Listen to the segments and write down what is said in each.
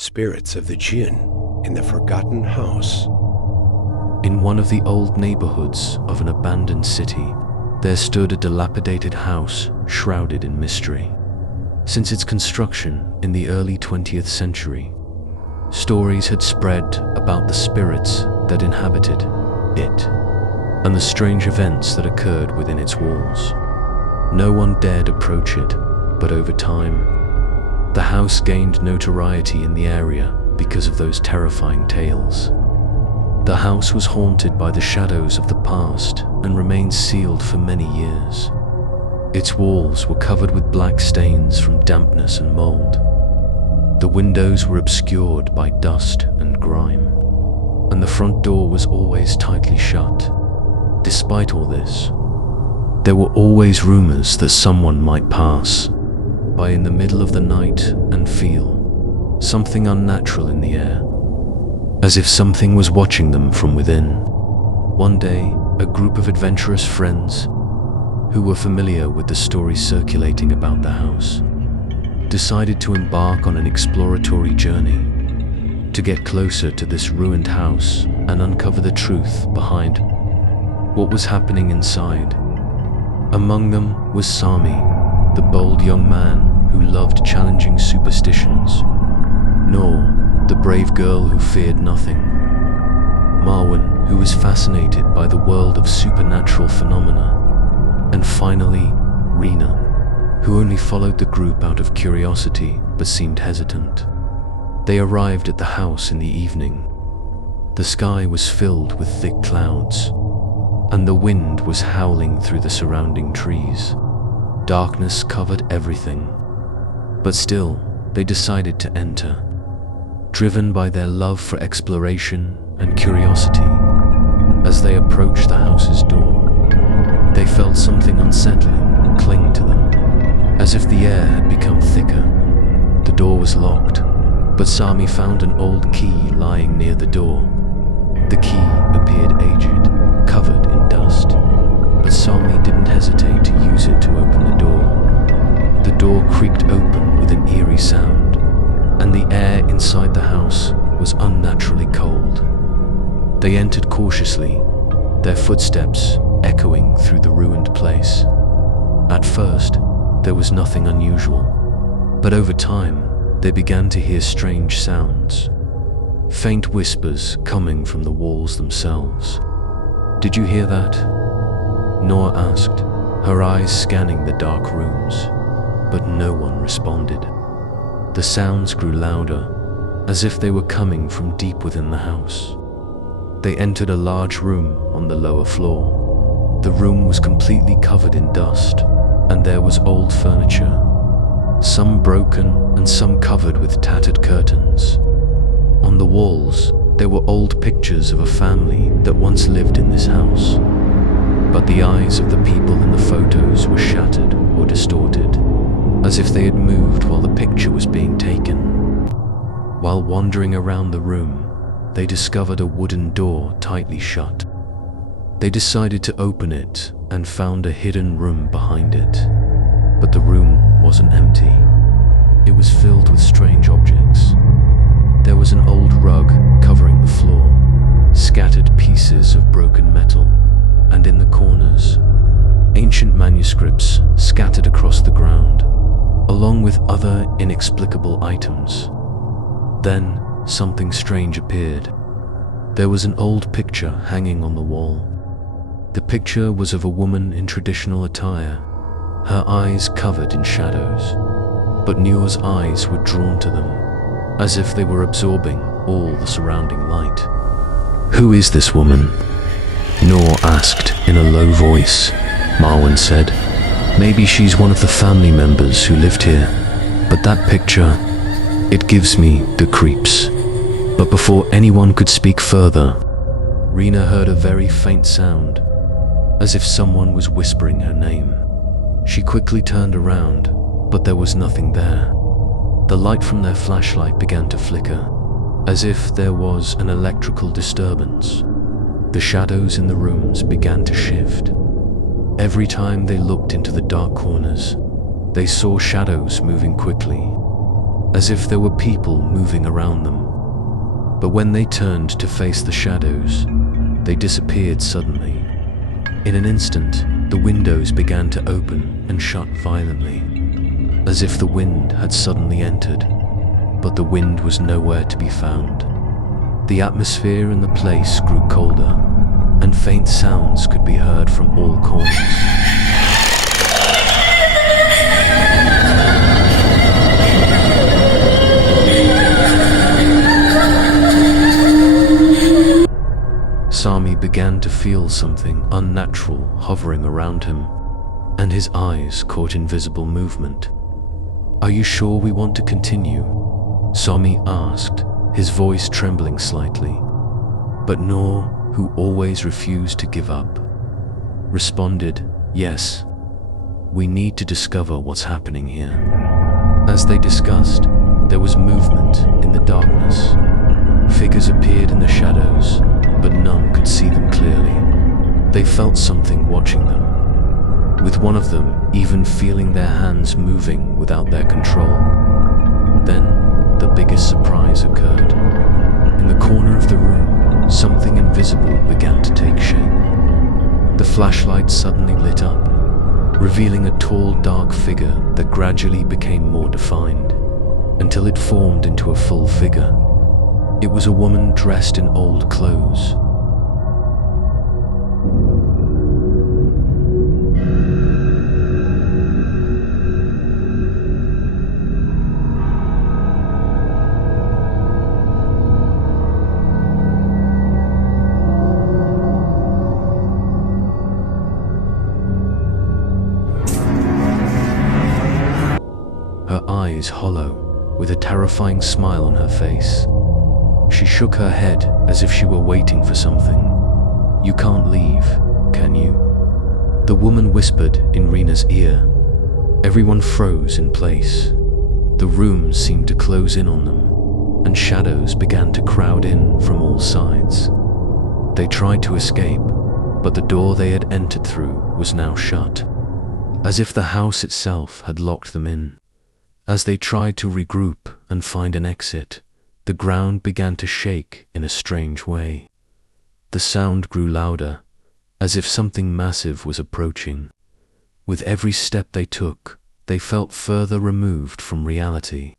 Spirits of the Jinn in the Forgotten House. In one of the old neighborhoods of an abandoned city, there stood a dilapidated house shrouded in mystery. Since its construction in the early 20th century, stories had spread about the spirits that inhabited it and the strange events that occurred within its walls. No one dared approach it, but over time, the house gained notoriety in the area because of those terrifying tales. The house was haunted by the shadows of the past and remained sealed for many years. Its walls were covered with black stains from dampness and mold. The windows were obscured by dust and grime, and the front door was always tightly shut. Despite all this, there were always rumors that someone might pass by in the middle of the night and feel something unnatural in the air, as if something was watching them from within. One day, a group of adventurous friends who were familiar with the stories circulating about the house decided to embark on an exploratory journey to get closer to this ruined house and uncover the truth behind what was happening inside. Among them was Sami, the bold young man who loved challenging superstitions, Noor, the brave girl who feared nothing, Marwan, who was fascinated by the world of supernatural phenomena, and finally, Rina, who only followed the group out of curiosity but seemed hesitant. They arrived at the house in the evening. The sky was filled with thick clouds, and the wind was howling through the surrounding trees. Darkness covered everything, but still, they decided to enter, driven by their love for exploration and curiosity. As they approached the house's door, they felt something unsettling cling to them, as if the air had become thicker. The door was locked, but Sami found an old key lying near the door. The key appeared aged, covered in dust, but Sami didn't hesitate to use it to open the door. The door creaked open with an eerie sound, and the air inside the house was unnaturally cold. They entered cautiously, their footsteps echoing through the ruined place. At first, there was nothing unusual, but over time, they began to hear strange sounds, faint whispers coming from the walls themselves. "Did you hear that?" Noor asked, her eyes scanning the dark rooms, but no one responded. The sounds grew louder, as if they were coming from deep within the house. They entered a large room on the lower floor. The room was completely covered in dust, and there was old furniture, some broken and some covered with tattered curtains. On the walls, there were old pictures of a family that once lived in this house, but the eyes of the people in the photos were shattered or distorted, as if they had moved while the picture was being taken. While wandering around the room, they discovered a wooden door tightly shut. They decided to open it and found a hidden room behind it, but the room wasn't empty. It was filled with strange objects. There was an old rug covering the floor, scattered pieces of broken metal, and in the corners, ancient manuscripts scattered across the ground, along with other inexplicable items. Then, something strange appeared. There was an old picture hanging on the wall. The picture was of a woman in traditional attire, her eyes covered in shadows, but Noor's eyes were drawn to them, as if they were absorbing all the surrounding light. "Who is this woman?" Noor asked in a low voice. Marwan said, "Maybe she's one of the family members who lived here, but that picture, it gives me the creeps." But before anyone could speak further, Rina heard a very faint sound, as if someone was whispering her name. She quickly turned around, but there was nothing there. The light from their flashlight began to flicker, as if there was an electrical disturbance. The shadows in the rooms began to shift. Every time they looked into the dark corners, they saw shadows moving quickly. as if there were people moving around them. But when they turned to face the shadows, they disappeared suddenly. In an instant, the windows began to open and shut violently, as if the wind had suddenly entered, but the wind was nowhere to be found. The atmosphere in the place grew colder, and faint sounds could be heard from all corners. Sami began to feel something unnatural hovering around him, and his eyes caught invisible movement. "Are you sure we want to continue?" Sami asked, his voice trembling slightly. But Noor, who always refused to give up, responded, "Yes, we need to discover what's happening here." As they discussed, there was movement in the darkness. Figures appeared in the shadows, but none could see them clearly. They felt something watching them, with one of them even feeling their hands moving without their control. Then, the biggest surprise occurred. In the corner of the room, something invisible began to take shape. The flashlight suddenly lit up, revealing a tall, dark figure that gradually became more defined, until it formed into a full figure. It was a woman dressed in old clothes. Her eyes hollow, with a terrifying smile on her face. She shook her head as if she were waiting for something. "You can't leave, can you?" The woman whispered in Rena's ear. Everyone froze in place. The room seemed to close in on them, and shadows began to crowd in from all sides. They tried to escape, but the door they had entered through was now shut, as if the house itself had locked them in. As they tried to regroup and find an exit, the ground began to shake in a strange way. The sound grew louder, as if something massive was approaching. With every step they took, they felt further removed from reality,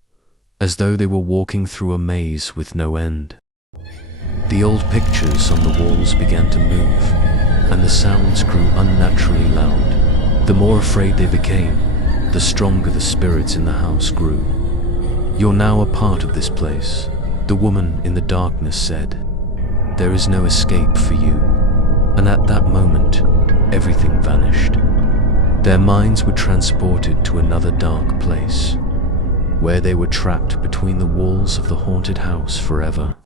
as though they were walking through a maze with no end. The old pictures on the walls began to move, and the sounds grew unnaturally loud. The more afraid they became, the stronger the spirits in the house grew. "You're now a part of this place," the woman in the darkness said. "There is no escape for you." And at that moment, everything vanished. Their minds were transported to another dark place, where they were trapped between the walls of the haunted house forever.